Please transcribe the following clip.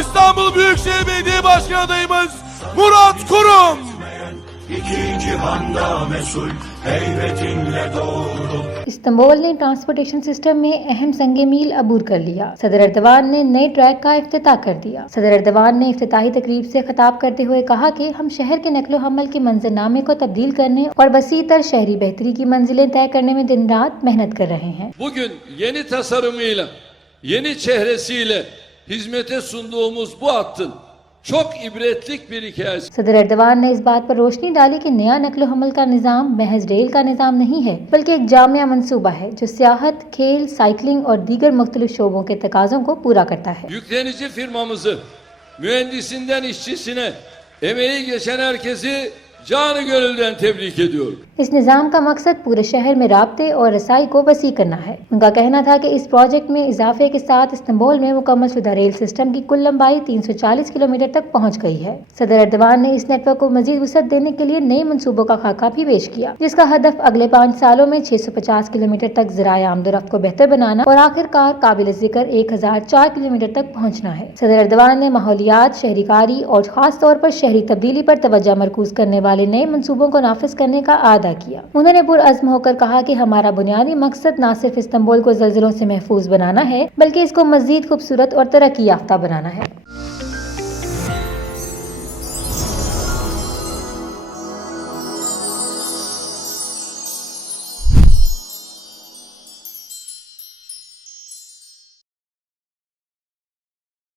İstanbul Büyükşehir Belediye Başkanı adayımız Murat Kurum. İki cihanda mesul, heybetinle doğdum. Istanbul ने transportation system में अहम संगे मील अबूर कर लिया। सदर अर्दवान ने नए ट्रैक का इफ्तिताह कर दिया। सदर अर्दवान ने इफ्तिताही तकरीब से खिताब करते हुए कहा कि हम शहर के नकलो हमल के मंजरनामे को तब्दील करने और वसी तर शहरी बेहतरी की मंजिलें तय करने में दिन रात मेहनत कर रहे हैं। Bugün yeni tasarımıyla, yeni çehresiyle hizmete sunduğumuz bu hattın çok ibretlik bir hikayesi. सदर अर्दवान ने इस बात पर रोशनी डाली कि नया नकलो हमल का निज़ाम महज रेल का निज़ाम नहीं है, बल्कि एक जामिया मंसूबा है जो सियाहत, खेल, साइकिलिंग और दीगर मुख्तलिफ शोबों के तकाज़ों को पूरा करता है। Yüklenici firmamızı, mühendisinden işçisine, emeği geçen herkesi canı gönülden tebrik ediyorum. इस निज़ाम का मकसद पूरे शहर में राब्ते और रसाई को वसी करना है। उनका कहना था कि इस प्रोजेक्ट में इजाफे के साथ इस्तांबुल में मुकम्मल शुदा रेल सिस्टम की कुल लंबाई 340 किलोमीटर तक पहुँच गई है। सदर अर्दवान ने इस नेटवर्क को मजीद वसअत देने के लिए नए मनसूबों का खाका भी पेश किया, जिसका हदफ अगले 5 सालों में 650 किलोमीटर तक ज़राए आमदोरफ्त को बेहतर बनाना और आखिरकार काबिल जिक्र 1004 किलोमीटर तक पहुँचना है। सदर अर्दवान ने माहौलियात, शहरीकारी और खास तौर पर शहरी तब्दीली पर तवज्जो मरकूज करने वाले नए मनसूबों को नाफिज करने का आदा किया। उन्होंने पुरअज़्म होकर कहा कि हमारा बुनियादी मकसद न सिर्फ इस्तांबुल को ज़लज़लों से महफूज बनाना है, बल्कि इसको मज़ीद खूबसूरत और तरक्की याफ्ता बनाना है।